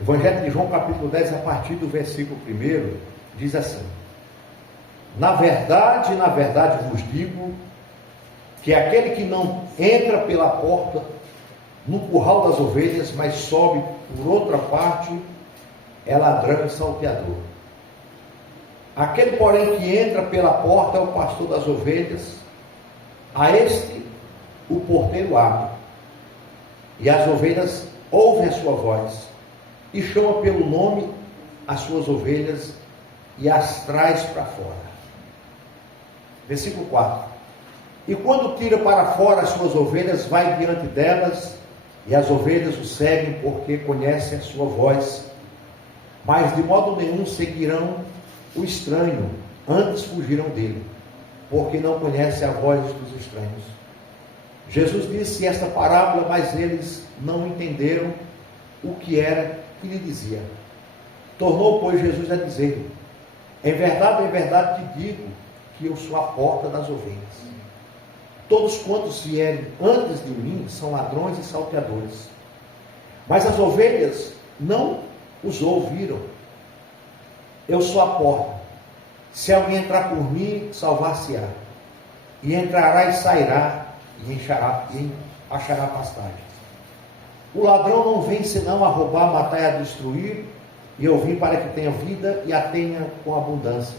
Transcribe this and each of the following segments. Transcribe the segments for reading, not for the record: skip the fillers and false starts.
Evangelho de João, capítulo 10, a partir do versículo 1, diz assim: na verdade vos digo, que aquele que não entra pela porta no curral das ovelhas, mas sobe por outra parte, é ladrão e salteador. Aquele, porém, que entra pela porta é o pastor das ovelhas. A este o porteiro abre, e as ovelhas ouvem a sua voz, e chama pelo nome as suas ovelhas, e as traz para fora. Versículo 4. E quando tira para fora as suas ovelhas, vai diante delas, e as ovelhas o seguem, porque conhecem a sua voz. Mas de modo nenhum seguirão o estranho, antes fugirão dele, porque não conhecem a voz dos estranhos. Jesus disse esta parábola, mas eles não entenderam o que era que lhe dizia. Tornou, pois, Jesus a dizer: em verdade te digo, que eu sou a porta das ovelhas. Todos quantos vierem antes de mim são ladrões e salteadores, mas as ovelhas não os ouviram. Eu sou a porta. Se alguém entrar por mim, salvar-se-á, e entrará e sairá, e achará pastagem. O ladrão não vem senão a roubar, matar e a destruir, e eu vim para que tenha vida e a tenha com abundância.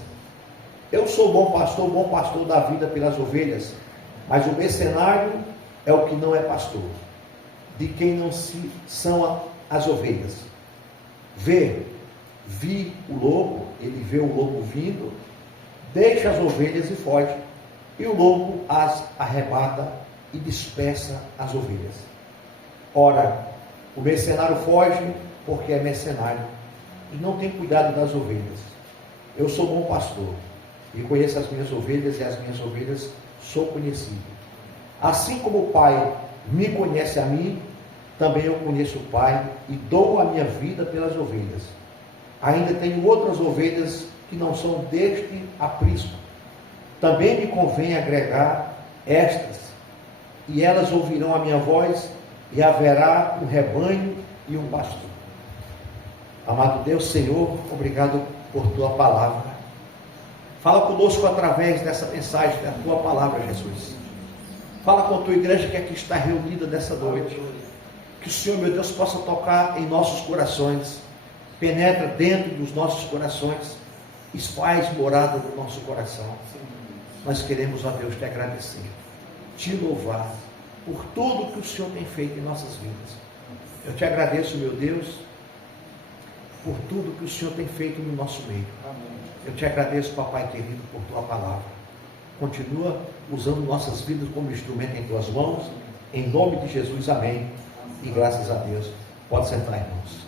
Eu sou o bom pastor da vida pelas ovelhas, mas o mercenário é o que não é pastor, de quem não são as ovelhas. Vi o lobo, ele vê o lobo vindo, deixa as ovelhas e foge, e o lobo as arrebata e dispersa as ovelhas. Ora, o mercenário foge porque é mercenário e não tem cuidado das ovelhas. Eu sou bom pastor e conheço as minhas ovelhas, e as minhas ovelhas sou conhecido. Assim como o Pai me conhece a mim, também eu conheço o Pai e dou a minha vida pelas ovelhas. Ainda tenho outras ovelhas que não são deste aprisco. Também me convém agregar estas, e elas ouvirão a minha voz, e haverá um rebanho e um pastor. Amado Deus, Senhor, obrigado por tua palavra. Fala conosco através dessa mensagem da tua palavra, Jesus. Fala com a tua igreja que aqui está reunida nessa noite. Que o Senhor, meu Deus, possa tocar em nossos corações, penetra dentro dos nossos corações e faz morada no nosso coração. Nós queremos, ó Deus, te agradecer, te louvar por tudo que o Senhor tem feito em nossas vidas. Eu te agradeço, meu Deus, por tudo que o Senhor tem feito no nosso meio. Eu te agradeço, papai querido, por tua palavra. Continua usando nossas vidas como instrumento em tuas mãos, em nome de Jesus, amém. E graças a Deus. Pode sentar, irmãos.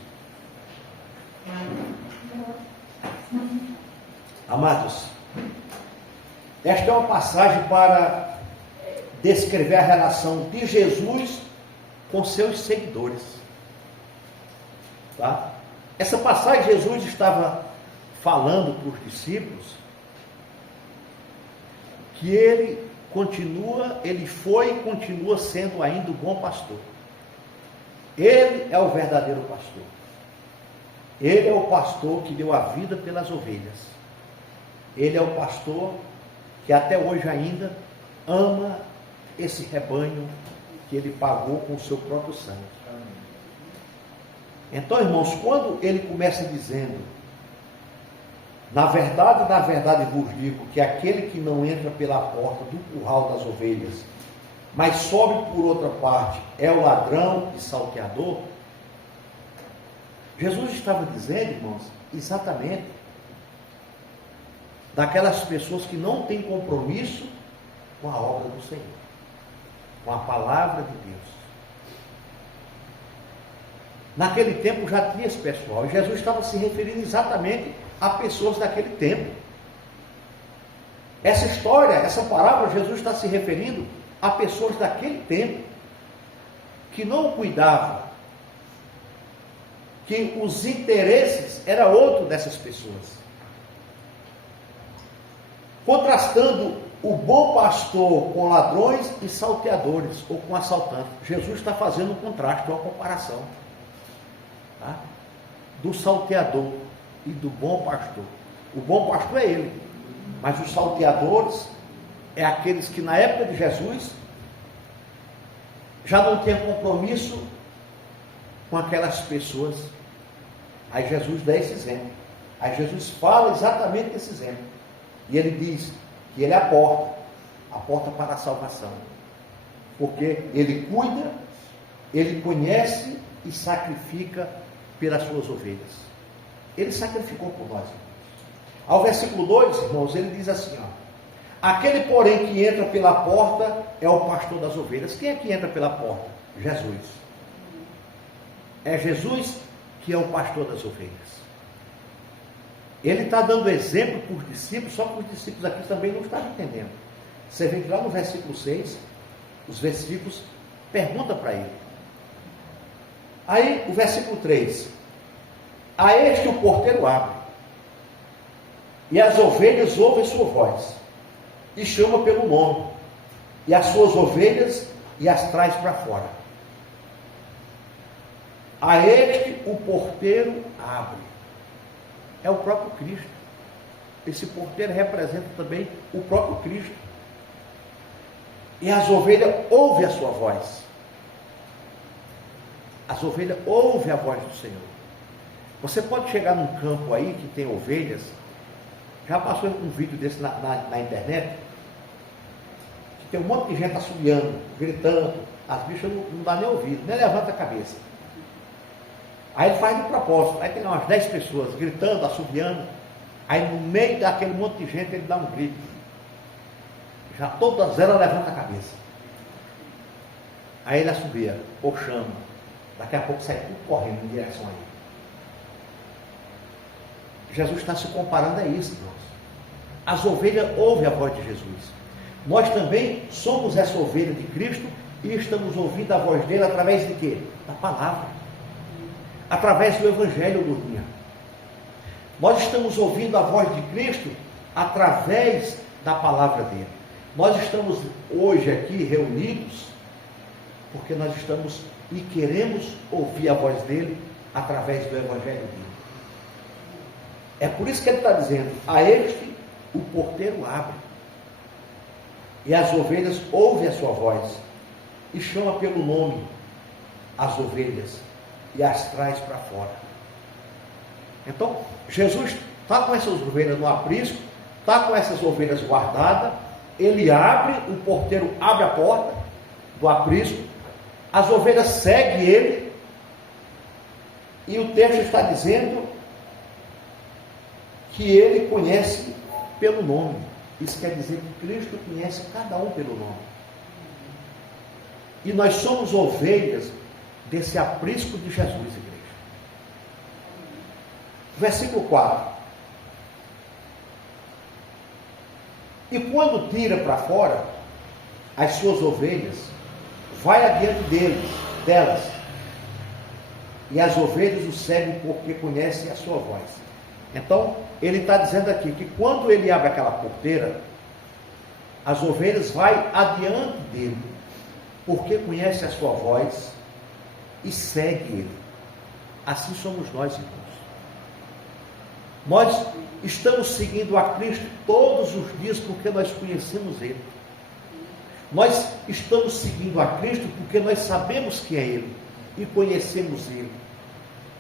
Amados, esta é uma passagem para descrever a relação de Jesus com seus seguidores. Tá? Essa passagem, Jesus estava falando para os discípulos que ele foi e continua sendo ainda o bom pastor. Ele é o verdadeiro pastor. Ele é o pastor que deu a vida pelas ovelhas. Ele é o pastor que até hoje ainda ama esse rebanho que ele pagou com o seu próprio sangue. Então, irmãos, quando ele começa dizendo: na verdade vos digo, que aquele que não entra pela porta do curral das ovelhas, mas sobe por outra parte, é o ladrão e salteador. Jesus estava dizendo, irmãos, exatamente daquelas pessoas que não têm compromisso com a obra do Senhor, com a palavra de Deus. Naquele tempo já tinha esse pessoal, e Jesus estava se referindo exatamente a pessoas daquele tempo. Essa história, essa parábola, Jesus está se referindo a pessoas daquele tempo que não cuidavam, que os interesses era outro dessas pessoas. Contrastando o bom pastor com ladrões e salteadores, ou com assaltantes. Jesus está fazendo um contraste, uma comparação. Tá? do salteador e do bom pastor. O bom pastor é ele, mas os salteadores é aqueles que na época de Jesus já não tinham compromisso com aquelas pessoas. Aí Jesus dá esse exemplo. Aí Jesus fala exatamente desse exemplo. E ele diz que ele é a porta para a salvação. Porque ele cuida, ele conhece e sacrifica pelas suas ovelhas. Ele sacrificou por nós. Ao versículo 2, irmãos, ele diz assim, ó: aquele, porém, que entra pela porta é o pastor das ovelhas. Quem é que entra pela porta? Jesus. É Jesus que é o pastor das ovelhas. Ele está dando exemplo para os discípulos, só que os discípulos aqui também não estavam entendendo. Você vê que lá no versículo 6, os versículos perguntam para ele. Aí, o versículo 3: a este o porteiro abre, e as ovelhas ouvem sua voz, e chama pelo nome, e as suas ovelhas e as traz para fora. A este o porteiro abre. É o próprio Cristo. Esse porteiro representa também o próprio Cristo. E as ovelhas ouvem a sua voz. As ovelhas ouvem a voz do Senhor. Você pode chegar num campo aí que tem ovelhas. Já passou um vídeo desse na internet, que tem um monte de gente assobiando, gritando. As bichas não dão nem ouvido, nem levanta a cabeça. Aí ele faz de propósito. Aí tem umas 10 pessoas gritando, assobiando. Aí no meio daquele monte de gente ele dá um grito. Já todas elas levantam a cabeça. Aí ele assobia, ou chama. Daqui a pouco sai tudo correndo em direção a ele. Jesus está se comparando a isso, irmãos. As ovelhas ouvem a voz de Jesus. Nós também somos essa ovelha de Cristo e estamos ouvindo a voz dele através de quê? Da palavra. Através do Evangelho do dia. Nós estamos ouvindo a voz de Cristo através da palavra dele. Nós estamos hoje aqui reunidos porque nós estamos e queremos ouvir a voz dele através do Evangelho dele. É por isso que ele está dizendo: a este o porteiro abre, e as ovelhas ouvem a sua voz, e chama pelo nome as ovelhas, e as traz para fora. Então, Jesus está com essas ovelhas no aprisco, está com essas ovelhas guardadas, ele abre, o porteiro abre a porta do aprisco, as ovelhas seguem ele, e o texto está dizendo que ele conhece pelo nome. Isso quer dizer que Cristo conhece cada um pelo nome. E nós somos ovelhas desse aprisco de Jesus, igreja. Versículo 4. E quando tira para fora as suas ovelhas, vai adiante delas, e as ovelhas o seguem porque conhecem a sua voz. Então, ele está dizendo aqui que quando ele abre aquela porteira, as ovelhas vão adiante dele, porque conhece a sua voz e segue ele. Assim somos nós, irmãos. Nós estamos seguindo a Cristo todos os dias porque nós conhecemos ele. Nós estamos seguindo a Cristo porque nós sabemos que é ele e conhecemos ele.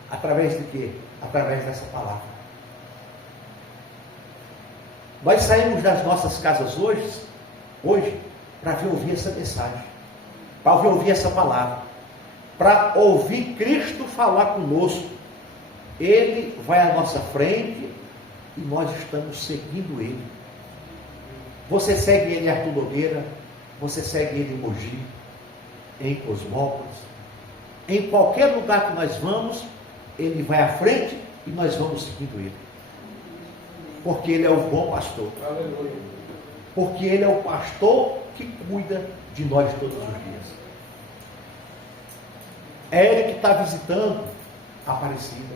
Através de quê? Através dessa palavra. Nós saímos das nossas casas hoje para vir ouvir essa mensagem, para vir ouvir essa palavra, para ouvir Cristo falar conosco. Ele vai à nossa frente e nós estamos seguindo ele. Você segue ele em Artur Nogueira, você segue ele em Mogi, em Cosmópolis, em qualquer lugar que nós vamos, ele vai à frente e nós vamos seguindo ele. Porque ele é o bom pastor. Porque ele é o pastor que cuida de nós todos os dias. É ele que está visitando a Aparecida.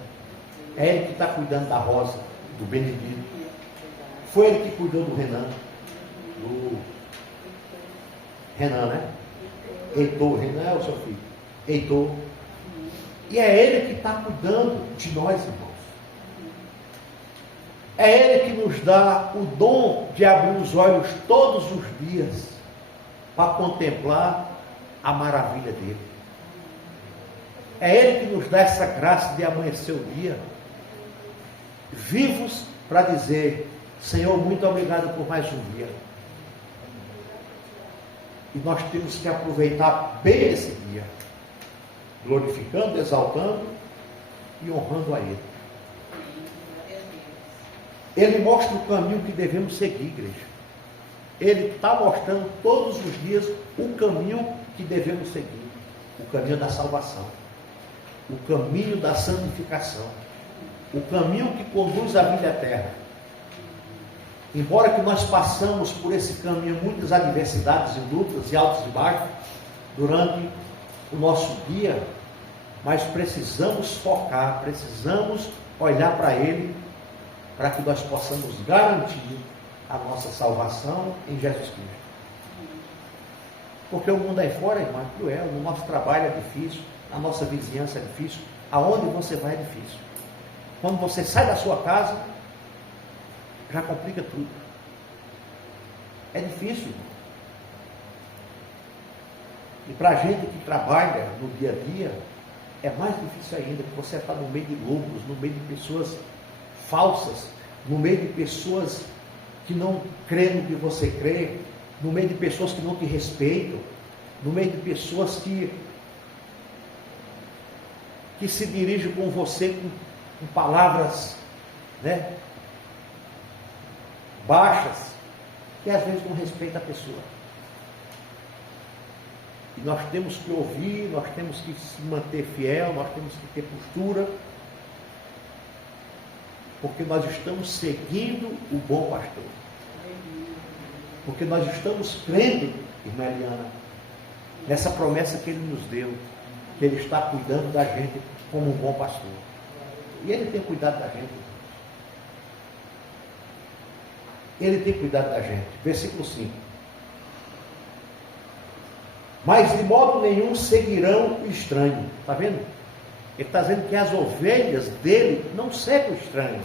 É ele que está cuidando da Rosa, do Benedito. Foi ele que cuidou do Renan. Renan, né? Heitor. Renan é o seu filho. Heitor. E é Ele que está cuidando de nós, irmãos. É Ele que nos dá o dom de abrir os olhos todos os dias para contemplar a maravilha dele. É Ele que nos dá essa graça de amanhecer o dia vivos para dizer: Senhor, muito obrigado por mais um dia. E nós temos que aproveitar bem esse dia, glorificando, exaltando e honrando a Ele. Ele mostra o caminho que devemos seguir, igreja. Ele está mostrando todos os dias o caminho que devemos seguir. O caminho da salvação. O caminho da santificação. O caminho que conduz à vida eterna. Embora que nós passamos por esse caminho muitas adversidades e lutas e altos e baixos durante o nosso dia, mas precisamos focar, precisamos olhar para Ele, para que nós possamos garantir a nossa salvação em Jesus Cristo. Porque o mundo aí fora, irmão, é cruel, no nosso trabalho é difícil, na nossa vizinhança é difícil, aonde você vai é difícil. Quando você sai da sua casa, já complica tudo. É difícil. E para a gente que trabalha no dia a dia, é mais difícil ainda, porque você está no meio de lobos, no meio de pessoas falsas, no meio de pessoas que não creem no que você crê, no meio de pessoas que não te respeitam, no meio de pessoas que se dirigem com você com palavras, né, baixas, que às vezes não respeita a pessoa. E nós temos que ouvir, nós temos que se manter fiel, nós temos que ter postura, porque nós estamos seguindo o bom pastor. Porque nós estamos crendo, irmã Eliana, nessa promessa que Ele nos deu, que Ele está cuidando da gente como um bom pastor. E Ele tem cuidado da gente. Ele tem cuidado da gente. Versículo 5. Mas de modo nenhum seguirão o estranho. Está vendo? Ele está dizendo que as ovelhas dele não seguem o estranho.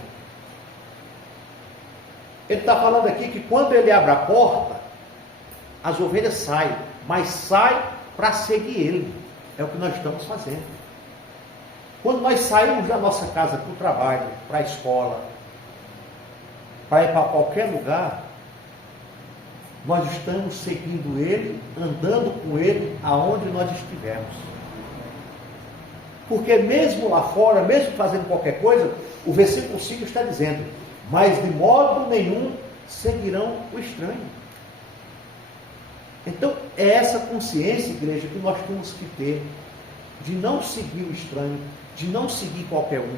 Ele está falando aqui que quando ele abre a porta, as ovelhas saem, mas saem para seguir ele. É o que nós estamos fazendo. Quando nós saímos da nossa casa para o trabalho, para a escola, para ir para qualquer lugar, nós estamos seguindo ele, andando com ele aonde nós estivermos. Porque mesmo lá fora, mesmo fazendo qualquer coisa, o versículo 5 está dizendo: mas de modo nenhum seguirão o estranho. Então, é essa consciência, igreja, que nós temos que ter, de não seguir o estranho, de não seguir qualquer um,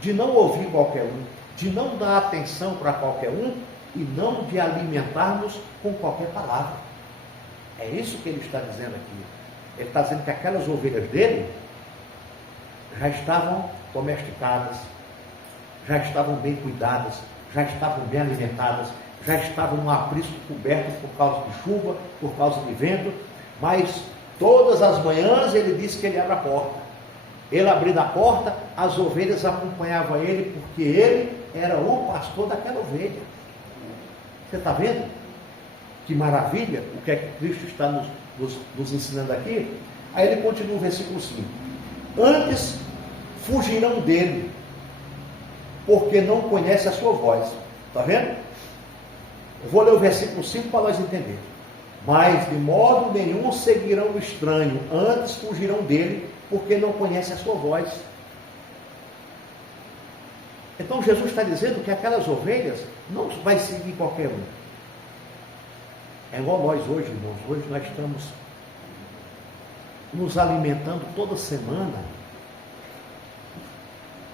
de não ouvir qualquer um, de não dar atenção para qualquer um, e não de alimentarmos com qualquer palavra. É isso que ele está dizendo aqui. Ele está dizendo que aquelas ovelhas dele já estavam domesticadas, já estavam bem cuidadas, já estavam bem alimentadas, já estavam num aprisco coberto por causa de chuva, por causa de vento, mas todas as manhãs ele disse que ele abre a porta. Ele abrindo a porta, as ovelhas acompanhavam ele, porque ele era o pastor daquela ovelha. Você está vendo? Que maravilha, o que é que Cristo está nos ensinando aqui? Aí ele continua o versículo 5. Antes fugirão dele, porque não conhece a sua voz. Está vendo? Eu vou ler o versículo 5 para nós entender. Mas de modo nenhum seguirão o estranho, antes fugirão dele, porque não conhece a sua voz. Então Jesus está dizendo que aquelas ovelhas não vai seguir qualquer um. É igual nós hoje, irmãos. Hoje nós estamos nos alimentando toda semana,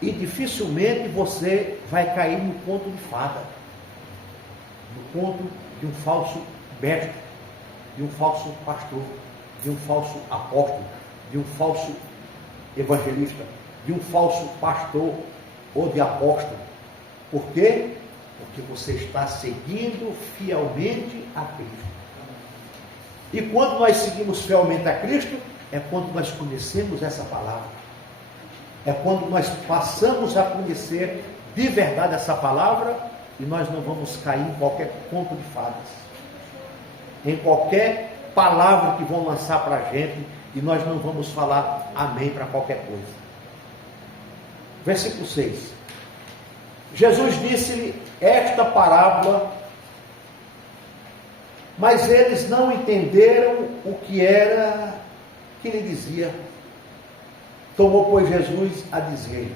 e dificilmente você vai cair no conto de fada, no conto de um falso mestre, de um falso pastor, de um falso apóstolo, de um falso evangelista, de um falso pastor ou de apóstolo. Por quê? Porque você está seguindo fielmente a Cristo. E quando nós seguimos fielmente a Cristo, é quando nós conhecemos essa palavra. é quando nós passamos a conhecer de verdade essa palavra e nós não vamos cair em qualquer conto de fadas, em qualquer palavra que vão lançar para a gente, e nós não vamos falar amém para qualquer coisa. Versículo 6. Jesus disse-lhe esta parábola, mas eles não entenderam o que era que lhe dizia. Tomou, pois, Jesus a dizer: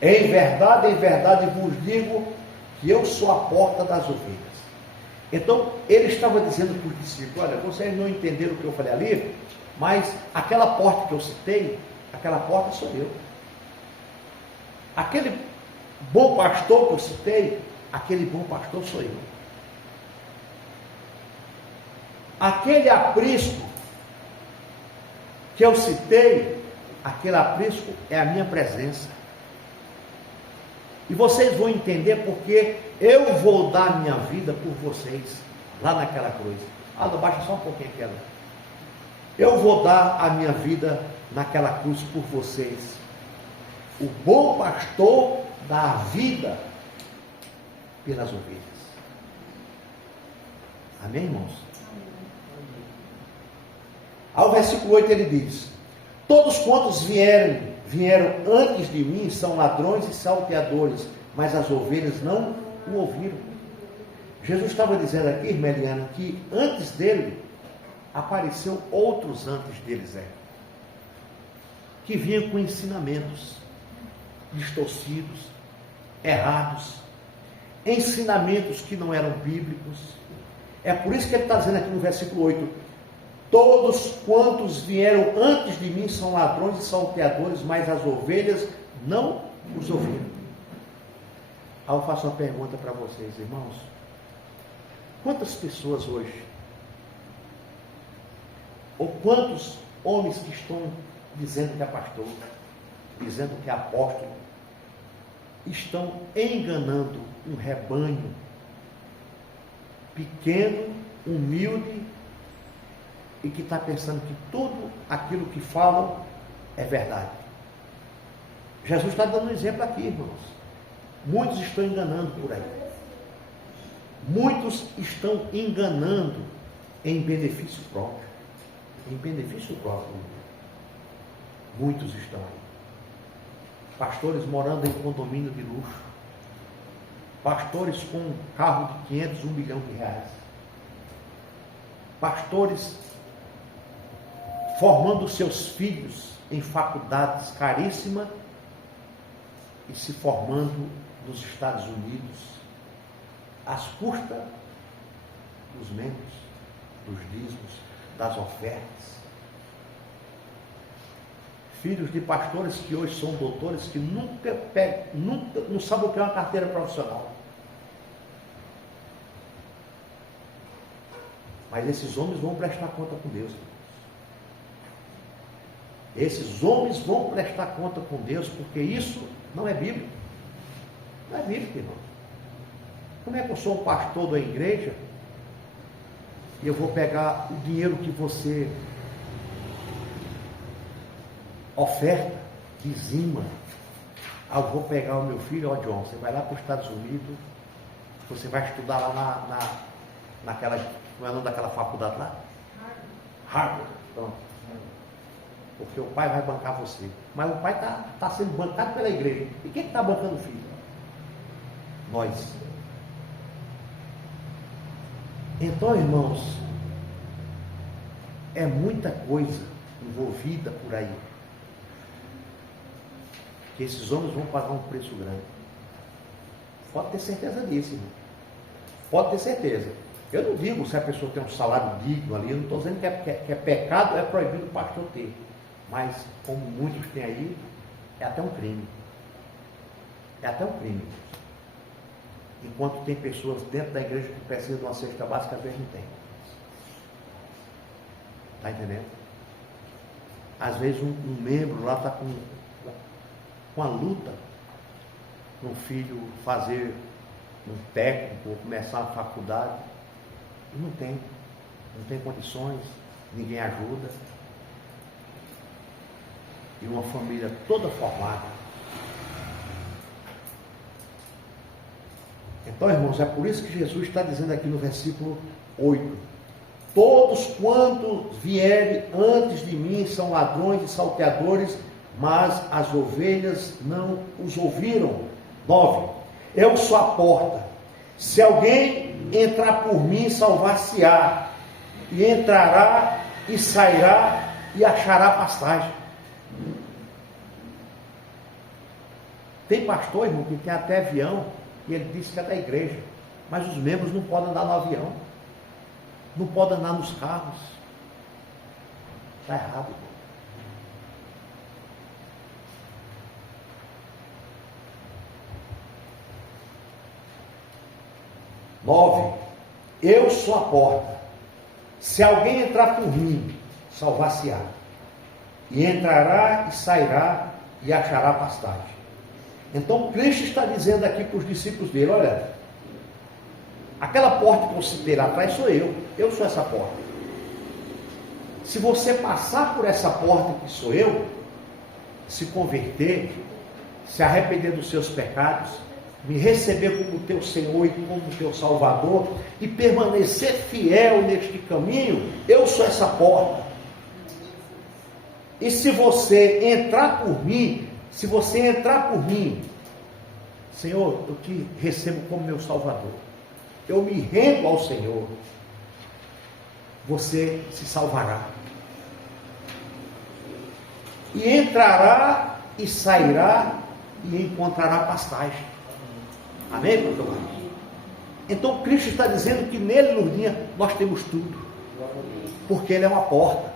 em verdade vos digo que eu sou a porta das ovelhas. Então, ele estava dizendo para os discípulos: olha, vocês não entenderam o que eu falei ali, mas aquela porta que eu citei, aquela porta sou eu. Aquele bom pastor que eu citei, aquele bom pastor sou eu. Aquele aprisco que eu citei, aquele aprisco é a minha presença. E vocês vão entender porque eu vou dar minha vida por vocês, lá naquela cruz. Baixa só um pouquinho aquela. Eu vou dar a minha vida naquela cruz por vocês. O bom pastor dá a vida pelas ovelhas. Amém, irmãos? Amém. Ao versículo 8 ele diz: todos quantos vieram antes de mim são ladrões e salteadores, mas as ovelhas não o ouviram. Jesus estava dizendo aqui, irmã Eliana, que antes dele apareceu outros antes deles, que vinham com ensinamentos distorcidos, errados, ensinamentos que não eram bíblicos. É por isso que ele está dizendo aqui no versículo 8: todos quantos vieram antes de mim são ladrões e salteadores, mas as ovelhas não os ouviram. Aí eu faço uma pergunta para vocês, irmãos: quantas pessoas hoje, ou quantos homens que estão dizendo que é pastor, dizendo que é apóstolo, estão enganando um rebanho pequeno, humilde, e que está pensando que tudo aquilo que falam é verdade? Jesus está dando um exemplo aqui, irmãos. Muitos estão enganando por aí. Muitos estão enganando em benefício próprio. Em benefício próprio. Muitos estão aí. Pastores morando em condomínio de luxo. Pastores com um carro de 500, 1 milhão de reais. Pastores formando seus filhos em faculdades caríssimas e se formando nos Estados Unidos às custas dos membros, dos dízimos, das ofertas. Filhos de pastores que hoje são doutores, que nunca não sabem o que é uma carteira profissional. Mas esses homens vão prestar conta com Deus. Esses homens vão prestar conta com Deus, porque isso não é bíblico. Não é bíblico, irmão. Como é que eu sou um pastor da igreja e eu vou pegar o dinheiro que você oferta, dizima? Eu vou pegar o meu filho, John, você vai lá para os Estados Unidos, você vai estudar lá naquela, como é o nome daquela faculdade lá? Harvard. Pronto. Porque o pai vai bancar você. Mas o pai está sendo bancado pela igreja. E quem está bancando o filho? Nós. Então, irmãos, é muita coisa envolvida por aí, que esses homens vão pagar um preço grande. Pode ter certeza disso, irmão. Pode ter certeza. Eu não digo se a pessoa tem um salário digno ali, eu não estou dizendo que é pecado, é proibido o pastor ter. Mas, como muitos têm aí, é até um crime. É até um crime. Enquanto tem pessoas dentro da igreja que precisam de uma cesta básica, às vezes não tem. Está entendendo? Às vezes um membro lá está com a luta para um filho fazer um técnico ou começar uma faculdade. E não tem condições, ninguém ajuda. e uma família toda formada. Então, irmãos, é por isso que Jesus está dizendo aqui no versículo 8: todos quantos vierem antes de mim são ladrões e salteadores, mas as ovelhas não os ouviram. 9. Eu sou a porta. Se alguém entrar por mim, salvar-se-á, e entrará e sairá e achará pastagem. Tem pastor, irmão, que tem até avião, e ele disse que é da igreja, mas os membros não podem andar no avião, não podem andar nos carros. Está errado, irmão. Eu sou a porta. Se alguém entrar por mim, salvar-se-á, e entrará e sairá e achará pastagem. Então Cristo está dizendo aqui para os discípulos dele: olha, aquela porta que eu citei lá atrás sou eu sou essa porta. Se você passar por essa porta que sou eu, se converter, se arrepender dos seus pecados, me receber como teu Senhor e como teu Salvador, e permanecer fiel neste caminho, eu sou essa porta. E se você entrar por mim, Senhor, eu te recebo como meu Salvador, eu me rendo ao Senhor, você se salvará, e entrará e sairá e encontrará pastagem. Amém, pastor? Então Cristo está dizendo que nele, Lourdinha, nós temos tudo, porque Ele é uma porta.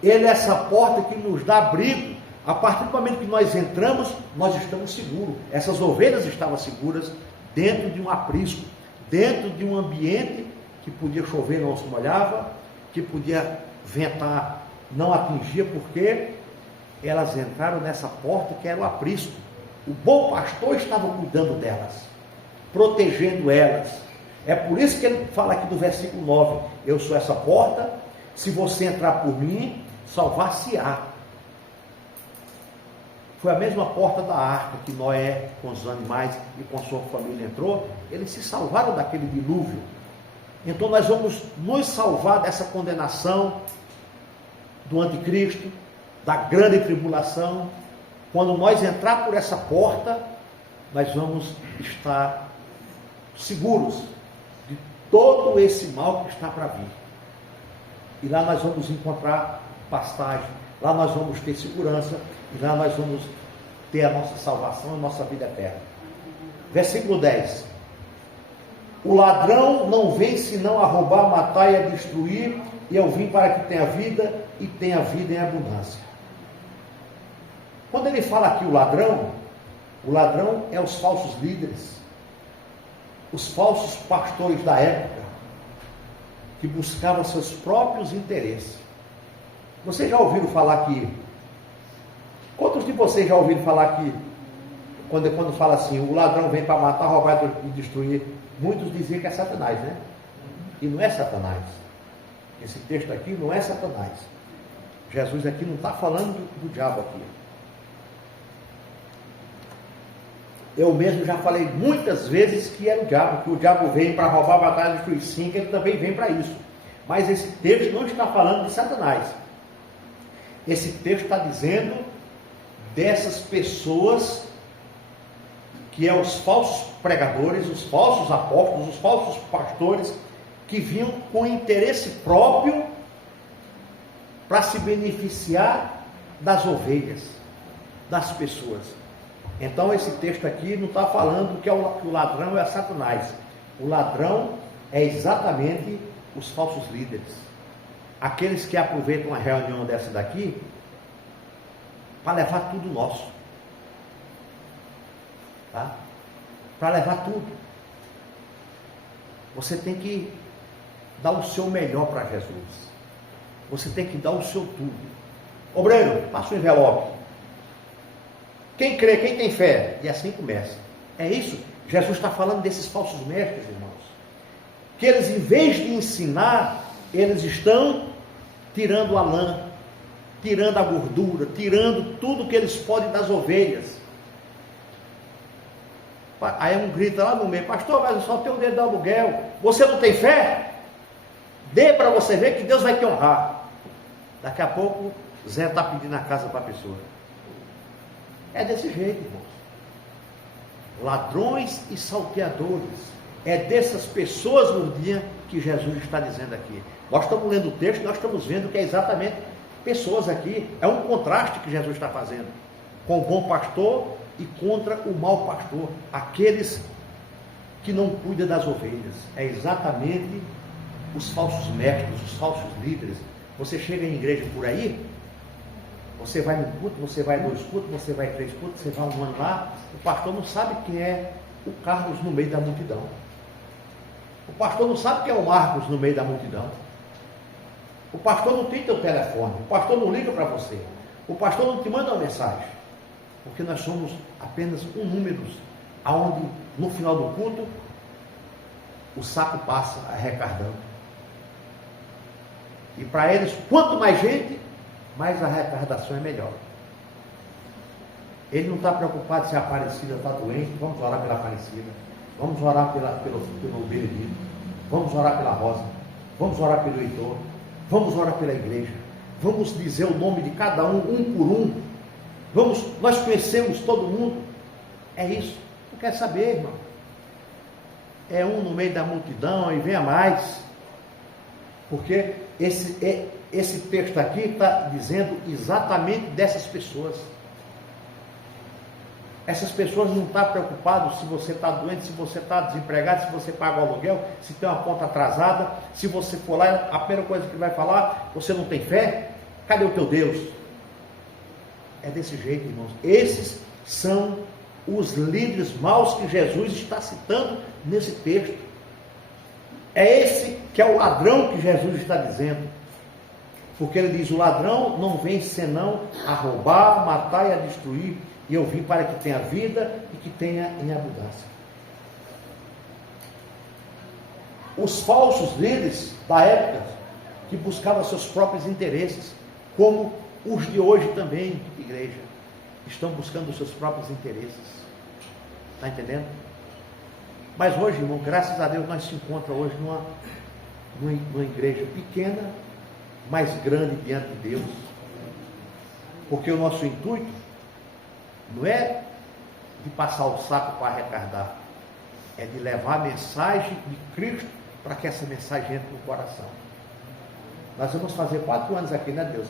Ele é essa porta que nos dá abrigo. A partir do momento que nós entramos, nós estamos seguros. Essas ovelhas estavam seguras dentro de um aprisco, dentro de um ambiente que podia chover, não se molhava, que podia ventar, não atingia, porque elas entraram nessa porta que era o aprisco. O bom pastor estava cuidando delas, protegendo elas. É por isso que ele fala aqui do versículo 9: eu sou essa porta, se você entrar por mim, salvar-se-á. Foi a mesma porta da arca que Noé, com os animais e com sua família entrou. Eles se salvaram daquele dilúvio. Então nós vamos nos salvar dessa condenação do anticristo, da grande tribulação. Quando nós entrar por essa porta, nós vamos estar seguros de todo esse mal que está para vir. E lá nós vamos encontrar pastagem, lá nós vamos ter segurança, e lá nós vamos ter a nossa salvação e nossa vida eterna. Versículo 10. O ladrão não vem senão a roubar, matar e a destruir, e eu vim para que tenha vida e tenha vida em abundância. Quando ele fala aqui o ladrão é os falsos líderes, os falsos pastores da época, que buscavam seus próprios interesses. Vocês já ouviram falar que, quantos de vocês já ouviram falar que, quando fala assim, o ladrão vem para matar, roubar e destruir, muitos diziam que é Satanás, né? E não é Satanás. Esse texto aqui não é Satanás. Jesus aqui não está falando do diabo aqui. Eu mesmo já falei muitas vezes que era o diabo, que o diabo veio para roubar, matar e destruir. Sim, que ele também vem para isso. Mas esse texto não está falando de Satanás. Esse texto está dizendo dessas pessoas que é os falsos pregadores, os falsos apóstolos, os falsos pastores, que vinham com interesse próprio para se beneficiar das ovelhas, das pessoas. Então esse texto aqui não está falando que o ladrão é Satanás. O ladrão é exatamente os falsos líderes. Aqueles que aproveitam uma reunião dessa daqui para levar tudo nosso. Tá? Para levar tudo. Você tem que dar o seu melhor para Jesus. Você tem que dar o seu tudo. Ô Breno, passa o envelope. Quem crê, quem tem fé? E assim começa. É isso. Jesus está falando desses falsos mestres, irmãos. Que eles, em vez de ensinar, eles estão tirando a lã. tirando a gordura, tirando tudo que eles podem das ovelhas. Aí um grita lá no meio: pastor, mas eu só tenho o dinheiro do aluguel, você não tem fé? Dê para você ver que Deus vai te honrar. Daqui a pouco Zé está pedindo a casa para a pessoa. É desse jeito, irmãos. Ladrões e salteadores. É dessas pessoas no dia que Jesus está dizendo aqui. Nós estamos lendo o texto, nós estamos vendo que é exatamente pessoas aqui. É um contraste que Jesus está fazendo com o bom pastor e contra o mau pastor, aqueles que não cuidam das ovelhas. É exatamente os falsos mestres, os falsos líderes. Você chega em igreja por aí, você vai no culto, você vai no cultos, você vai 3 cultos, você vai um ano lá, o pastor não sabe quem é o Carlos no meio da multidão. O pastor não sabe quem é o Marcos no meio da multidão. O pastor não tem teu telefone, o pastor não liga para você, o pastor não te manda uma mensagem, porque nós somos apenas um número, aonde no final do culto o saco passa arrecadando. E para eles, quanto mais gente, mais a arrecadação é melhor. Ele não está preocupado se a Aparecida está doente. Vamos orar pela Aparecida, vamos orar pelo Benedito, vamos orar pela Rosa, vamos orar pelo Heitor, vamos orar pela igreja, vamos dizer o nome de cada um, um por um. Nós conhecemos todo mundo. É isso. Tu quer saber, irmão? É um no meio da multidão e venha mais. Porque esse texto aqui está dizendo exatamente dessas pessoas. Essas pessoas não estão preocupadas se você está doente, se você está desempregado, se você paga o aluguel, se tem uma conta atrasada. Se você for lá, a primeira coisa que vai falar: você não tem fé? Cadê o teu Deus? É desse jeito, irmãos. Esses são os líderes maus que Jesus está citando nesse texto. É esse que é o ladrão que Jesus está dizendo. Porque ele diz: o ladrão não vem senão a roubar, matar e a destruir. E eu vim para que tenha vida e que tenha em abundância. Os falsos líderes da época, que buscavam seus próprios interesses, como os de hoje também, igreja, estão buscando os seus próprios interesses. Está entendendo? Mas hoje, irmão, graças a Deus, nós se encontramos hoje numa igreja pequena, mas grande diante de Deus. Porque o nosso intuito não é de passar o saco para arrecadar, é de levar a mensagem de Cristo para que essa mensagem entre no coração. Nós vamos fazer 4 anos aqui, né, Deus?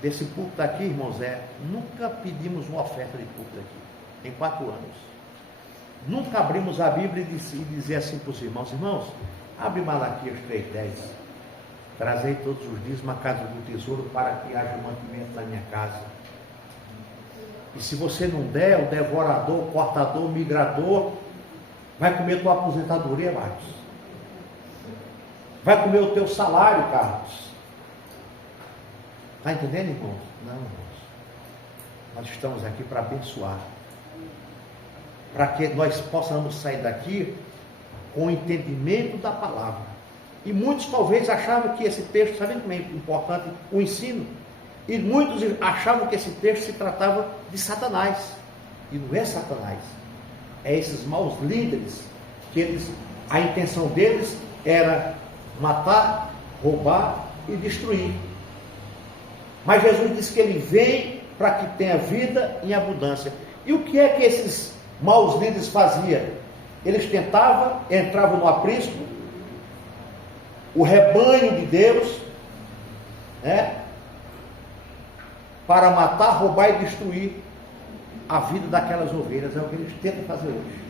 Desse culto aqui, irmãos, nunca pedimos uma oferta de culto aqui, em 4 anos. Nunca abrimos a Bíblia e dizer assim para os irmãos: irmãos, abre Malaquias 3,10, trazei todos os dias uma casa do tesouro para que haja mantimento na minha casa. E se você não der, o devorador, o cortador, o migrador vai comer tua aposentadoria, Marcos. Vai comer o teu salário, Carlos. Está entendendo, irmãos? Não, irmãos. Nós estamos aqui para abençoar, para que nós possamos sair daqui com o entendimento da palavra. E muitos talvez achavam que esse texto, sabendo como é importante o ensino, e muitos achavam que esse texto se tratava de Satanás. E não é Satanás. É esses maus líderes, que a intenção deles era matar, roubar e destruir. Mas Jesus disse que ele vem para que tenha vida em abundância. E o que é que esses maus líderes faziam? Eles entravam no aprisco, o rebanho de Deus, né, para matar, roubar e destruir a vida daquelas ovelhas. É o que eles tentam fazer hoje.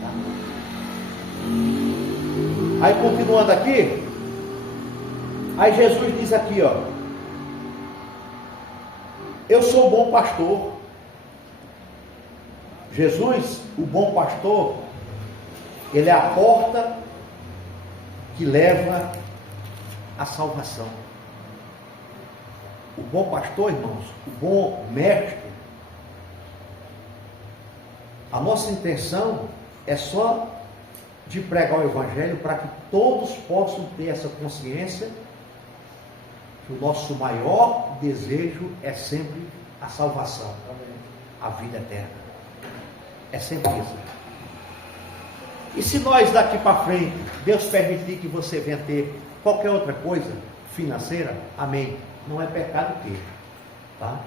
Tá? Aí continuando aqui, aí Jesus diz aqui, ó: eu sou o bom pastor. Jesus, o bom pastor, ele é a porta que leva à salvação. O bom pastor, irmãos, o bom mestre, a nossa intenção é só de pregar o Evangelho para que todos possam ter essa consciência que o nosso maior desejo é sempre a salvação, a vida eterna. É sempre isso. E se nós daqui para frente, Deus permitir que você venha ter qualquer outra coisa financeira, amém. Não é pecado ter, tá?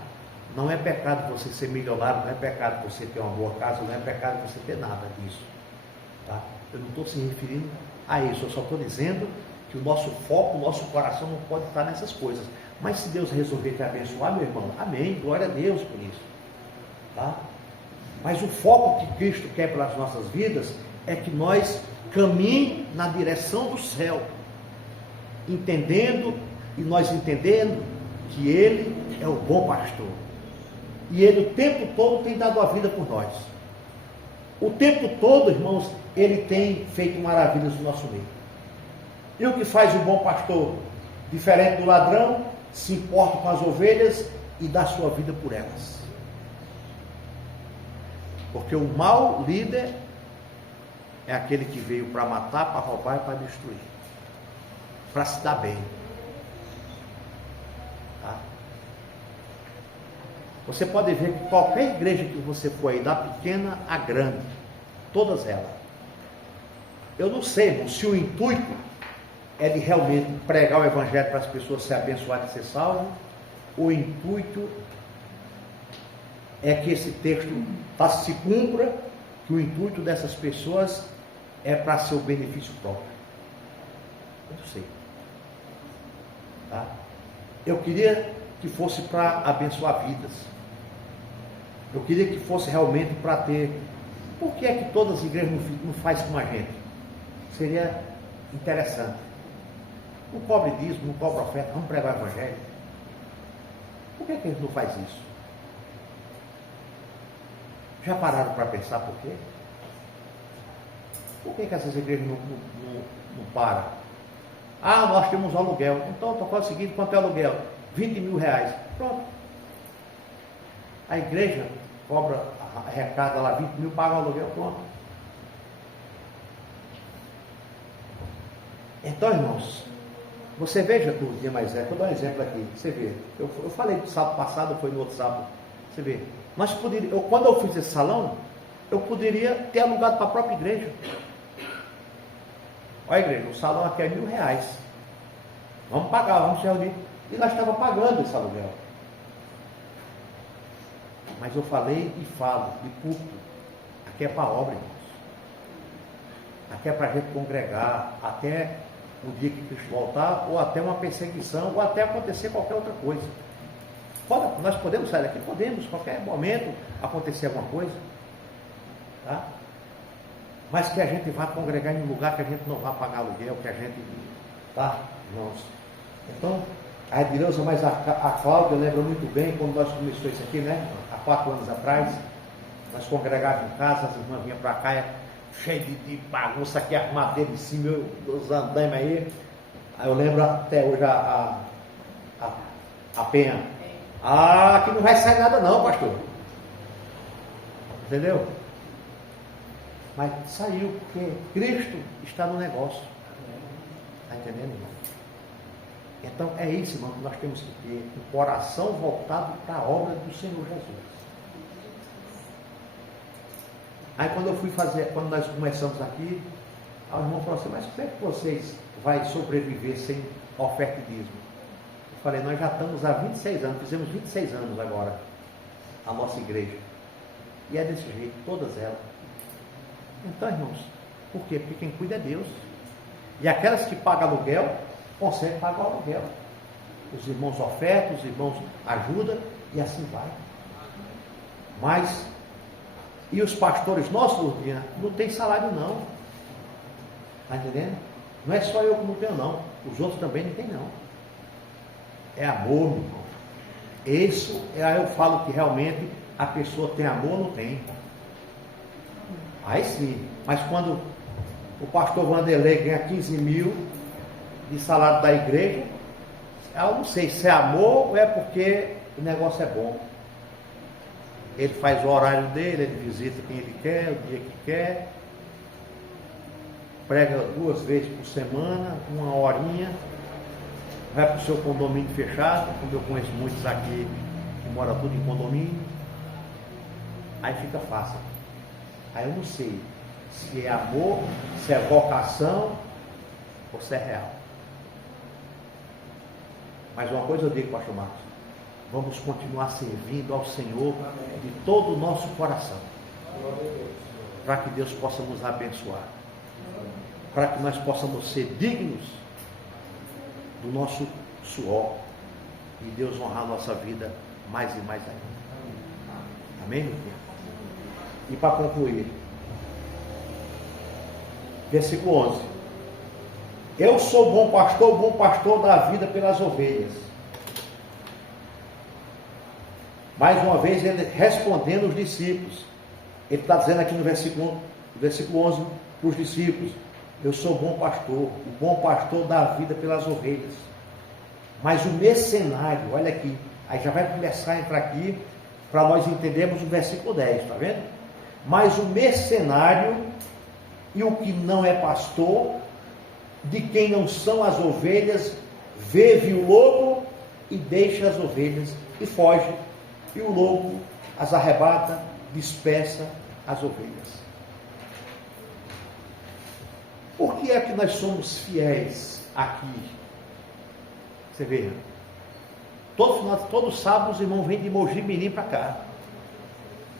Não é pecado você ser milionário, não é pecado você ter uma boa casa, não é pecado você ter nada disso, tá? Eu não estou se referindo a isso, eu só estou dizendo que o nosso foco, o nosso coração não pode estar nessas coisas. Mas se Deus resolver te abençoar, meu irmão, amém, glória a Deus por isso, tá? Mas o foco que Cristo quer para as nossas vidas é que nós caminhemos na direção do céu, entendendo, e nós entendendo que Ele é o bom pastor, e Ele o tempo todo tem dado a vida por nós. O tempo todo, irmãos, Ele tem feito maravilhas no nosso meio. E o que faz o bom pastor? Diferente do ladrão, se importa com as ovelhas e dá sua vida por elas. Porque o mau líder é aquele que veio para matar, para roubar e para destruir, para se dar bem, tá? Você pode ver que qualquer igreja que você for aí, da pequena à grande, todas elas, eu não sei, irmão, se o intuito é de realmente pregar o evangelho para as pessoas se abençoarem e ser salvas, o intuito é que esse texto se cumpra, que o intuito dessas pessoas é para seu benefício próprio. Eu não sei, tá? Eu queria que fosse para abençoar vidas. Eu queria que fosse realmente para ter. Por que é que todas as igrejas não fazem como a gente? Seria interessante. Não cobre dízimo, não cobre oferta, vamos pregar o evangelho. Por que a gente não faz isso? Já pararam para pensar por quê? Por que essas igrejas não param? Ah, nós temos aluguel. Então, faz o seguinte, quanto é o aluguel? 20 mil reais. Pronto. A igreja cobra, arrecada lá 20 mil, paga o aluguel, pronto. Então, irmãos, você veja tudo, dia mais vou dar um exemplo aqui, você vê. Eu falei do sábado passado, foi no outro sábado, você vê. Nós poderíamos, quando eu fiz esse salão, eu poderia ter alugado para a própria igreja. Olha, igreja, o salão aqui é R$1.000. Vamos pagar, vamos se reunir. E nós estávamos pagando esse aluguel. Mas eu falei e falo, de púlpito, aqui é para a obra, irmãos. Aqui é para a gente congregar, até o dia que Cristo voltar, ou até uma perseguição, ou até acontecer qualquer outra coisa. Nós podemos sair daqui? Podemos, qualquer momento acontecer alguma coisa, tá? Mas que a gente vá congregar em um lugar que a gente não vá pagar aluguel, que a gente, tá, irmãos? Então, a Edileuza, mas a Cláudia lembra muito bem quando nós começamos isso aqui, né? Há 4 anos atrás, nós congregávamos em casa, as irmãs vinham para cá, cheio de bagunça aqui, arrumadeira em cima, os andames aí. Aí eu lembro até hoje a Penha. Ah, aqui não vai sair nada não, pastor. Entendeu? Mas saiu, porque Cristo está no negócio. Está entendendo, irmão? Então é isso, irmão, que nós temos que ter um coração voltado para a obra do Senhor Jesus. Aí quando eu fui fazer, quando nós começamos aqui, o irmão falou assim, mas como é que vocês vão sobreviver sem oferta e dízimo? Eu falei, nós já estamos há 26 anos, fizemos 26 anos agora, a nossa igreja. E é desse jeito, todas elas. Então, irmãos, por quê? Porque quem cuida é Deus. E aquelas que pagam aluguel, conseguem pagar o aluguel. Os irmãos ofertam, os irmãos ajudam, e assim vai. Mas, e os pastores nossos, Lourdinha, não tem salário não. Está entendendo? Não é só eu que não tenho não. Os outros também não tem não. É amor, meu irmão. Isso, aí eu falo que realmente a pessoa tem amor ou não tem. Aí sim. Mas quando o pastor Vanderlei ganha 15 mil de salário da igreja, eu não sei se é amor ou é porque o negócio é bom. Ele faz o horário dele, ele visita quem ele quer, o dia que quer, prega 2 vezes por semana, 1 horinha, vai para o seu condomínio fechado, como eu conheço muitos aqui que moram tudo em condomínio, aí fica fácil. Aí eu não sei se é amor, se é vocação ou se é real. Mas uma coisa eu digo, pastor Marcos, vamos continuar servindo ao Senhor de todo o nosso coração, para que Deus possa nos abençoar, para que nós possamos ser dignos do nosso suor e Deus honrar a nossa vida mais e mais ainda. Amém, meu Deus? E para concluir, versículo 11: eu sou bom pastor da vida pelas ovelhas. Mais uma vez ele respondendo aos discípulos, ele está dizendo aqui no versículo 11 para os discípulos: eu sou o bom pastor da vida pelas ovelhas. Mas o mercenário, olha aqui, aí já vai começar a entrar aqui, para nós entendermos o versículo 10, está vendo? Mas o mercenário e o que não é pastor, de quem não são as ovelhas, vê o lobo e deixa as ovelhas e foge, e o lobo as arrebata, dispersa as ovelhas. Por que é que nós somos fiéis aqui? Você vê, todo sábado os irmãos vêm de Mogi Mirim para cá,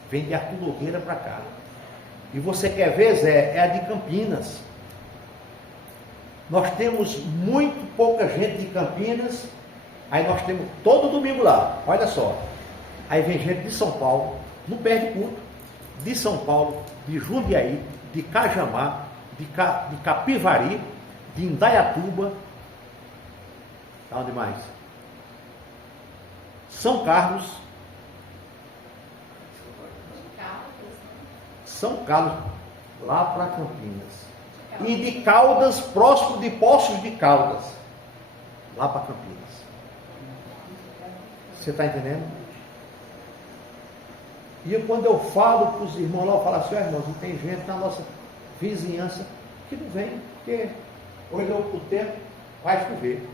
vem de Artur Nogueira para cá, e você quer ver, Zé, é a de Campinas. Nós temos muito pouca gente de Campinas, aí nós temos todo domingo lá, olha só, aí vem gente de São Paulo, não perde culto, de São Paulo, de Jundiaí, de Cajamar, de Capivari, de Indaiatuba, onde mais? São Carlos, lá para Campinas, e de Caldas, próximo de Poços de Caldas, lá para Campinas. Você está entendendo? E quando eu falo para os irmãos lá, eu falo assim: irmãos, não tem gente na nossa vizinhança que não vem, porque olhou para o tempo, vai chover.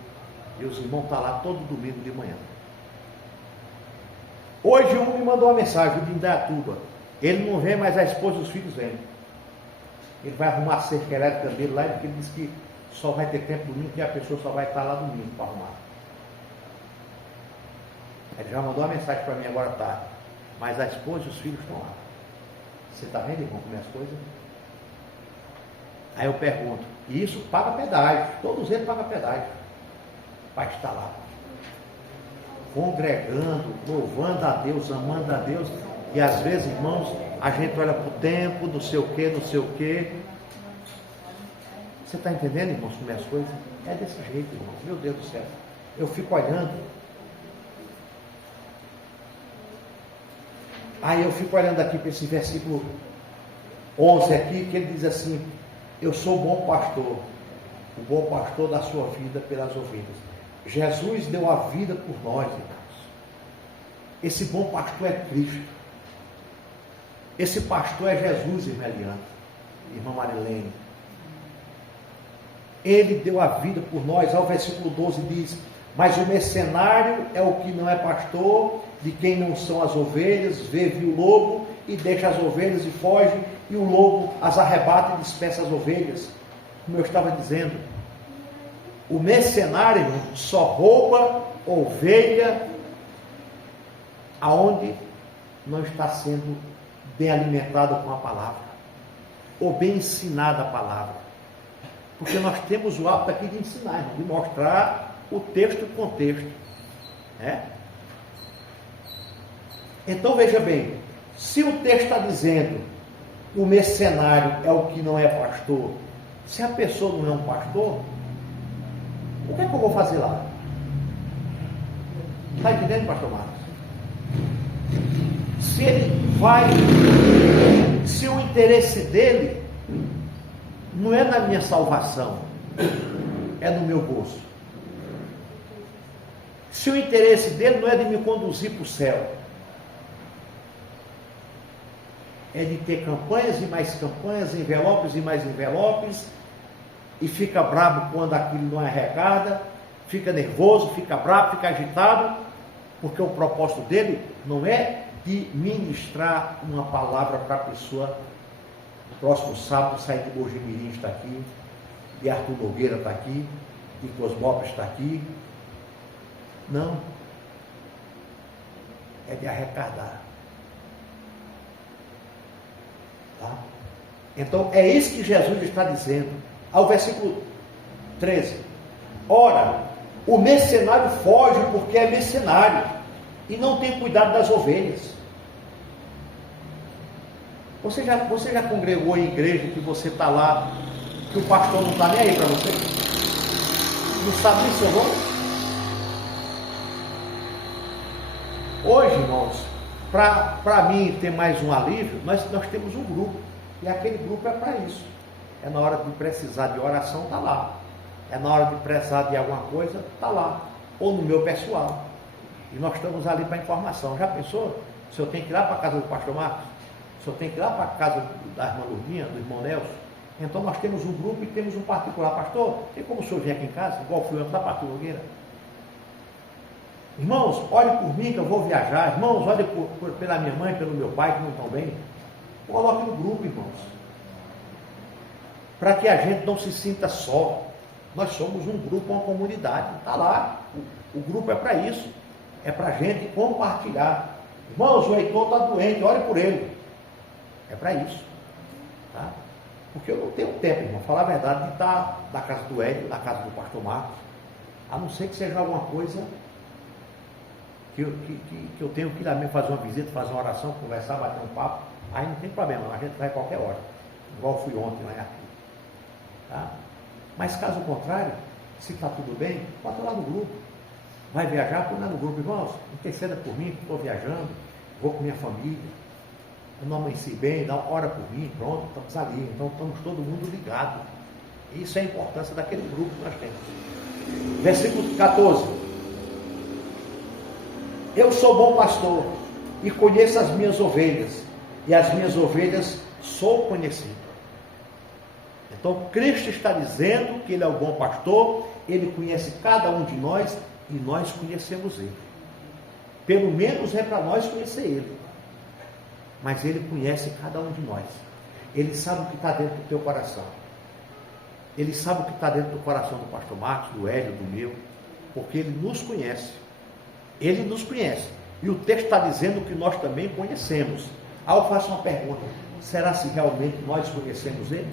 E os irmãos estão lá todo domingo de manhã. Hoje um me mandou uma mensagem de Indaiatuba. Ele não vem, mas a esposa e os filhos vêm. Ele vai arrumar a cerca elétrica dele lá, porque ele disse que só vai ter tempo domingo, que a pessoa só vai estar lá domingo para arrumar. Ele já mandou uma mensagem para mim agora à tarde. Mas a esposa e os filhos estão lá. Você está vendo, irmão, como é as coisas? Aí eu pergunto, e isso paga pedágio, todos eles pagam pedágio para estar lá, congregando, louvando a Deus, amando a Deus. E às vezes, irmãos, a gente olha para o tempo, não sei o que. Você está entendendo, irmãos, como é as coisas? É desse jeito, irmãos, meu Deus do céu. Eu fico olhando, aí eu fico olhando aqui para esse versículo 11 aqui, que ele diz assim: eu sou o bom pastor da sua vida pelas ovelhas. Jesus deu a vida por nós, irmãos. Esse bom pastor é Cristo. Esse pastor é Jesus, irmã Eliana, irmã Marilene. Ele deu a vida por nós. Ao versículo 12 diz: mas o mercenário é o que não é pastor, de quem não são as ovelhas, vê o lobo e deixa as ovelhas e foge, e o lobo as arrebata e dispersa as ovelhas. Como eu estava dizendo, o mercenário, irmão, só rouba ovelha aonde não está sendo bem alimentado com a palavra, ou bem ensinada a palavra. Porque nós temos o hábito aqui de ensinar, irmão, de mostrar o texto e o contexto. Então veja bem, se o texto está dizendo que o mercenário é o que não é pastor, se a pessoa não é um pastor, o que é que eu vou fazer lá? Está entendendo, pastor Marcos? Se o interesse dele não é na minha salvação, é no meu bolso. Se o interesse dele não é de me conduzir para o céu, é de ter campanhas e mais campanhas, envelopes e mais envelopes, e fica bravo quando aquilo não é arrecada, fica nervoso, fica bravo, fica agitado, porque o propósito dele não é de ministrar uma palavra para a pessoa. No próximo sábado, sair de Mojimirim está aqui, de Arthur Nogueira está aqui, de Cosmópolis está aqui. Não. É de arrecadar. Tá? Então, é isso que Jesus está dizendo. Ao versículo 13. Ora, o mercenário foge porque é mercenário e não tem cuidado das ovelhas. Você já congregou em igreja que você está lá, que o pastor não está nem aí para você? Não sabe nem seu nome? Hoje, irmãos, para mim ter mais um alívio, nós temos um grupo. E aquele grupo é para isso. É na hora de precisar de oração, está lá. É na hora de precisar de alguma coisa, está lá. Ou no meu pessoal. E nós estamos ali para informação. Já pensou? Se eu tenho que ir lá para a casa do pastor Marcos? Se eu tenho que ir lá para a casa da irmã Lourdinha, do irmão Nelson? Então nós temos um grupo e temos um particular. Pastor, tem como o senhor vir aqui em casa? Igual fui antes da Pastor Nogueira. Irmãos, olhe por mim que eu vou viajar. Irmãos, olhe pela minha mãe, pelo meu pai que não estão bem. Coloque no grupo, irmãos. Para que a gente não se sinta só. Nós somos um grupo, uma comunidade. Está lá. O grupo é para isso. É para a gente compartilhar. Irmãos, o Heitor está doente, ore por ele. É para isso. Tá? Porque eu não tenho tempo, irmão, falar a verdade, de estar na casa do Hélio, na casa do pastor Marcos. A não ser que seja alguma coisa que eu tenho que ir lá mesmo fazer uma visita, fazer uma oração, conversar, bater um papo. Aí não tem problema, a gente vai a qualquer hora. Igual fui ontem lá em Arthur. Tá? Mas caso contrário, se está tudo bem, bota lá no grupo. Vai viajar, põe lá no grupo, irmãos, interceda por mim, estou viajando, vou com minha família, eu não amanheci bem, dá uma hora por mim, pronto, estamos ali, então estamos todo mundo ligado. Isso é a importância daquele grupo que nós temos. Versículo 14. Eu sou bom pastor e conheço as minhas ovelhas, e as minhas ovelhas sou conhecido. Então Cristo está dizendo que Ele é o bom pastor, Ele conhece cada um de nós e nós conhecemos Ele. Pelo menos é para nós conhecer Ele. Mas Ele conhece cada um de nós. Ele sabe o que está dentro do teu coração. Ele sabe o que está dentro do coração do pastor Marcos, do Hélio, do meu, porque Ele nos conhece. Ele nos conhece. E o texto está dizendo que nós também conhecemos. Aí eu faço uma pergunta: será se realmente nós conhecemos Ele?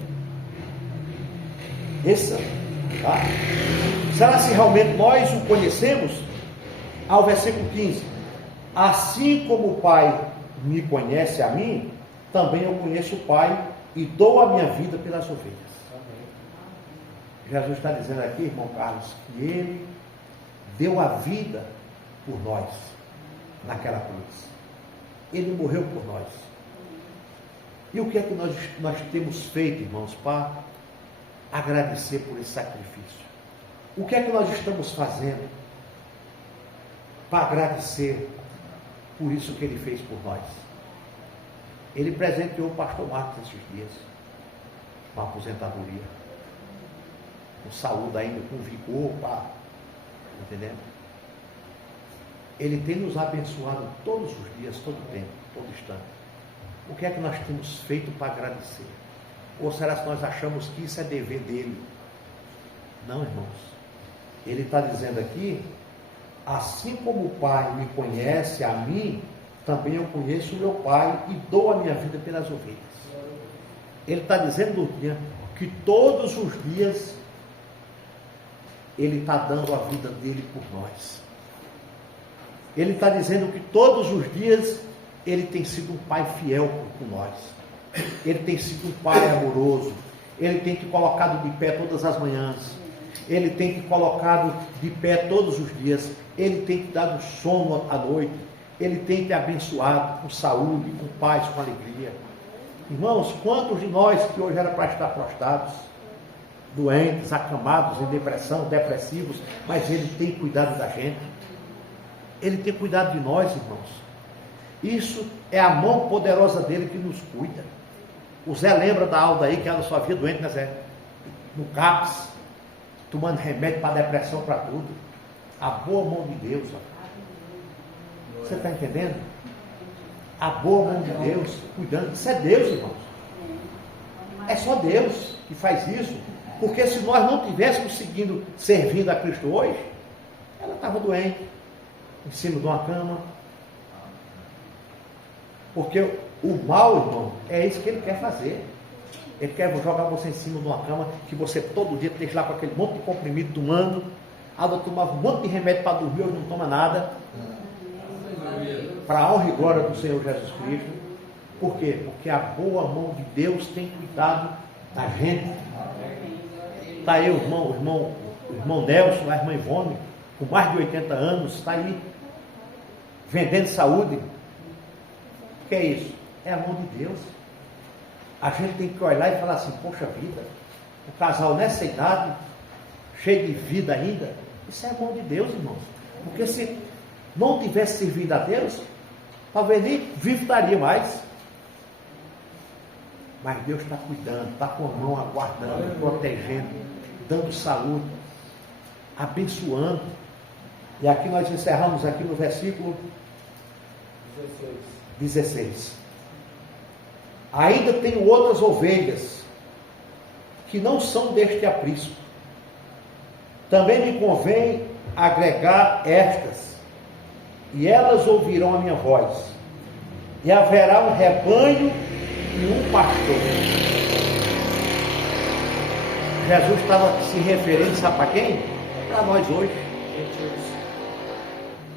Essa, tá? Será se realmente nós o conhecemos? Ao versículo 15: assim como o Pai me conhece a mim, também eu conheço o Pai e dou a minha vida pelas ovelhas. Jesus está dizendo aqui, irmão Carlos, que Ele deu a vida por nós naquela cruz. Ele morreu por nós. E o que é que nós temos feito, irmãos, para agradecer por esse sacrifício? O que é que nós estamos fazendo para agradecer por isso que Ele fez por nós? Ele presenteou o pastor Marcos esses dias com a aposentadoria, com saúde ainda, com vigor, entendendo? Ele tem nos abençoado todos os dias, todo tempo, todo instante. O que é que nós temos feito para agradecer? Ou será que nós achamos que isso é dever dele? Não, irmãos. Ele está dizendo aqui: assim como o Pai me conhece a mim, também eu conheço o meu Pai e dou a minha vida pelas ovelhas. Ele está dizendo que todos os dias Ele está dando a vida dele por nós. Ele está dizendo que todos os dias Ele tem sido um Pai fiel por nós. Ele tem sido um Pai amoroso. Ele tem te colocado de pé todas as manhãs. Ele tem te colocado de pé todos os dias. Ele tem te dado sono à noite. Ele tem te abençoado com saúde, com paz, com alegria. Irmãos, quantos de nós que hoje era para estar prostrados, doentes, acamados, em depressão, depressivos, mas Ele tem cuidado da gente. Ele tem cuidado de nós, irmãos. Isso é a mão poderosa dele que nos cuida. O Zé lembra da Alda aí, que ela só via doente, né, Zé? No CAPS. tomando remédio para depressão, para tudo. A boa mão de Deus. Você está entendendo? A boa mão de Deus cuidando. Isso é Deus, irmãos. É só Deus que faz isso. Porque se nós não tivéssemos seguindo, servindo a Cristo hoje, ela estava doente, em cima de uma cama. Porque o mal, irmão, é isso que ele quer fazer. Ele quer jogar você em cima de uma cama, que você todo dia esteja lá com aquele monte de comprimido tomando. Ela tomava um monte de remédio para dormir, hoje não toma nada. Para a honra e glória do Senhor Jesus Cristo. Por quê? Porque a boa mão de Deus tem cuidado da gente. Está aí o irmão Nelson, a irmã Ivone, com mais de 80 anos, está aí vendendo saúde. O que é isso? É a mão de Deus. A gente tem que olhar e falar assim, poxa vida, o casal nessa idade, cheio de vida ainda, isso é a mão de Deus, irmãos. Porque se não tivesse servido a Deus, talvez nem vivo estaria mais. Mas Deus está cuidando, está com a mão aguardando, protegendo, dando saúde, abençoando. E aqui nós encerramos aqui no versículo 16. Ainda tenho outras ovelhas que não são deste aprisco. Também me convém agregar estas, e elas ouvirão a minha voz, e haverá um rebanho e um pastor. Jesus estava se referindo, sabe para quem? Para nós hoje,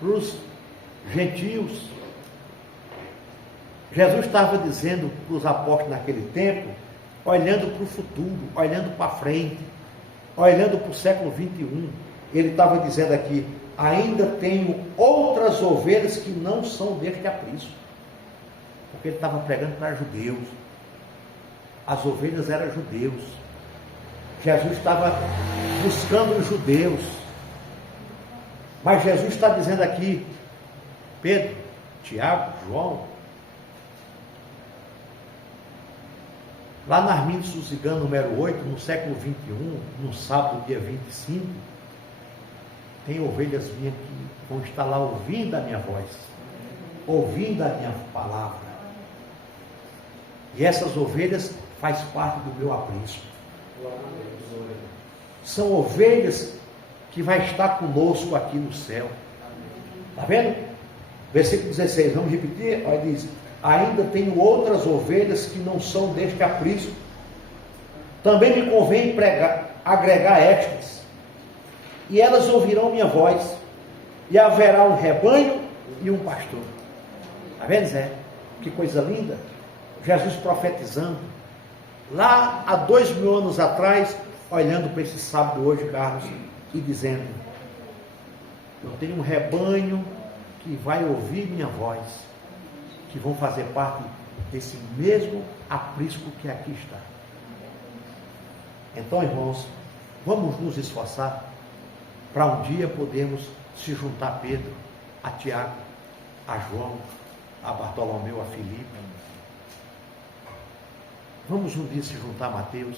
para os gentios. Jesus estava dizendo para os apóstolos naquele tempo, olhando para o futuro, olhando para frente, olhando para o século 21, ele estava dizendo aqui, ainda tenho outras ovelhas que não são deste aprisco. Porque ele estava pregando para judeus. As ovelhas eram judeus. Jesus estava buscando os judeus. Mas Jesus está dizendo aqui, Pedro, Tiago, João, lá na Arminio Susigano, número 8, no século 21, no sábado, dia 25, tem ovelhas minhas que vão estar lá ouvindo a minha voz, ouvindo a minha palavra. E essas ovelhas faz parte do meu aprisco. São ovelhas que vai estar conosco aqui no céu. Está vendo? Versículo 16, vamos repetir? Olha, diz, ainda tenho outras ovelhas que não são deste aprisco. Também me convém agregar estas, e elas ouvirão minha voz, e haverá um rebanho e um pastor. Está vendo, Zé? Que coisa linda. Jesus profetizando, lá há 2000 anos atrás, olhando para esse sábado hoje, Carlos, e dizendo, eu tenho um rebanho que vai ouvir minha voz, que vão fazer parte desse mesmo aprisco que aqui está. Então, irmãos, vamos nos esforçar para um dia podermos se juntar a Pedro, a Tiago, a João, a Bartolomeu, a Filipe. Vamos um dia se juntar a Mateus.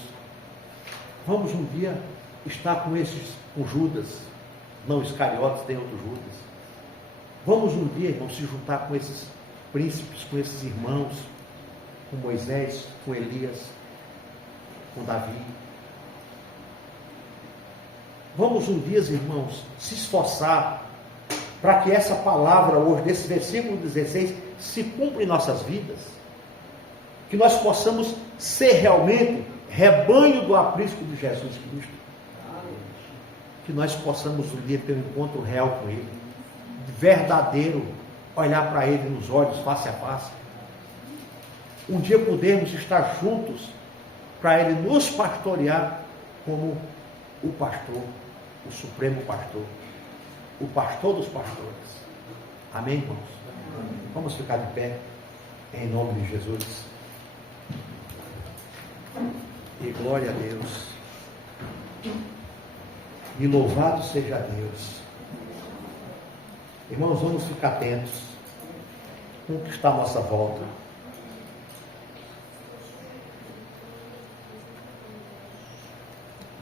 Vamos um dia estar com Judas, não Iscariotes, tem outro Judas. Vamos um dia, irmãos, se juntar com esses príncipes, com esses irmãos, com Moisés, com Elias, com Davi. Vamos um dia, irmãos, se esforçar para que essa palavra hoje, desse versículo 16, se cumpra em nossas vidas. Que nós possamos ser realmente rebanho do aprisco de Jesus Cristo. Que nós possamos um dia ter um encontro real com Ele, verdadeiro, olhar para Ele nos olhos, face a face. Um dia podermos estar juntos para Ele nos pastorear como o pastor, o supremo pastor, o pastor dos pastores. Amém, irmãos? Vamos ficar de pé em nome de Jesus. E glória a Deus. E louvado seja Deus. Irmãos, vamos ficar atentos com o que está à nossa volta.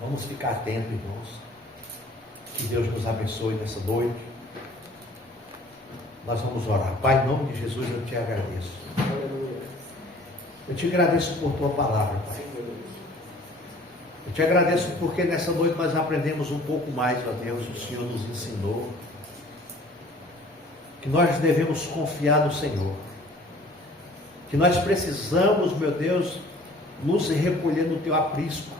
Vamos ficar atentos, irmãos. Que Deus nos abençoe nessa noite. Nós vamos orar. Pai, em nome de Jesus, eu te agradeço. Eu te agradeço por tua palavra, Pai. Eu te agradeço porque nessa noite nós aprendemos um pouco mais, ó Deus. O Senhor nos ensinou que nós devemos confiar no Senhor. Que nós precisamos, meu Deus, nos recolher no teu aprisco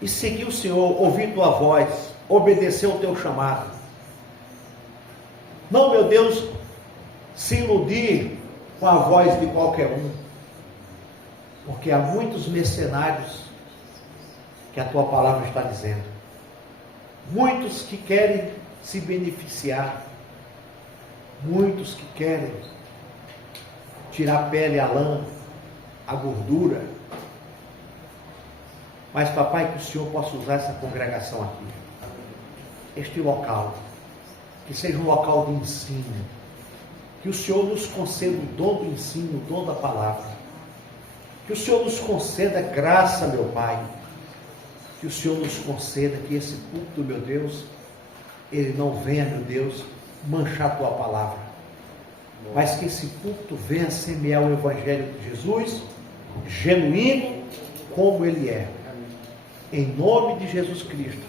e seguir o Senhor, ouvir tua voz, obedecer o teu chamado. Não, meu Deus, se iludir com a voz de qualquer um, porque há muitos mercenários que a tua palavra está dizendo, muitos que querem se beneficiar, muitos que querem tirar a pele, a lã, a gordura. Mas, papai, que o Senhor possa usar essa congregação aqui, este local, que seja um local de ensino, que o Senhor nos conceda o dom do ensino, o dom da palavra, que o Senhor nos conceda graça, meu Pai, que o Senhor nos conceda que esse culto, meu Deus, ele não venha, meu Deus, manchar a tua palavra, mas que esse culto venha semear o Evangelho de Jesus, genuíno como ele é, em nome de Jesus Cristo.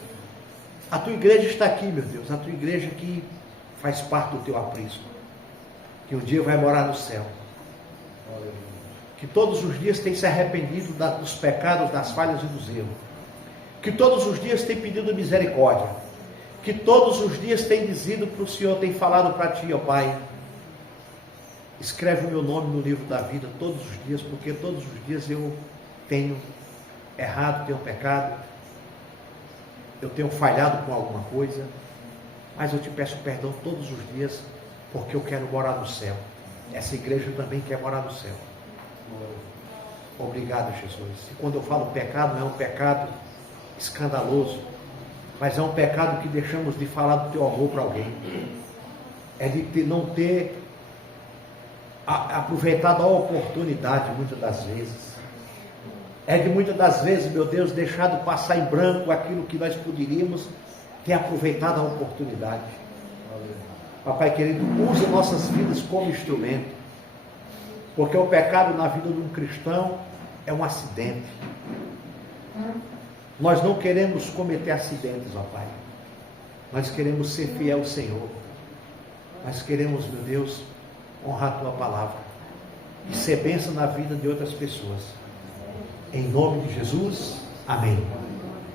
A tua igreja está aqui, meu Deus, a tua igreja que faz parte do teu aprisco, que um dia vai morar no céu, que todos os dias tem se arrependido dos pecados, das falhas e dos erros, que todos os dias tem pedido misericórdia, que todos os dias tem dizido para o Senhor, tem falado para ti, ó Pai, escreve o meu nome no livro da vida todos os dias, porque todos os dias eu tenho errado, tenho pecado, eu tenho falhado com alguma coisa, mas eu te peço perdão todos os dias, porque eu quero morar no céu. Essa igreja também quer morar no céu. Obrigado, Jesus. E quando eu falo pecado, não é um pecado escandaloso, mas é um pecado que deixamos de falar do teu amor para alguém, é de não ter aproveitado a oportunidade muitas das vezes, é de muitas das vezes, meu Deus, deixado passar em branco aquilo que nós poderíamos ter aproveitado a oportunidade. Papai querido, use nossas vidas como instrumento, porque o pecado na vida de um cristão é um acidente. Nós não queremos cometer acidentes, ó Pai. Nós queremos ser fiel ao Senhor. Nós queremos, meu Deus, honrar a tua palavra e ser bênção na vida de outras pessoas. Em nome de Jesus, amém.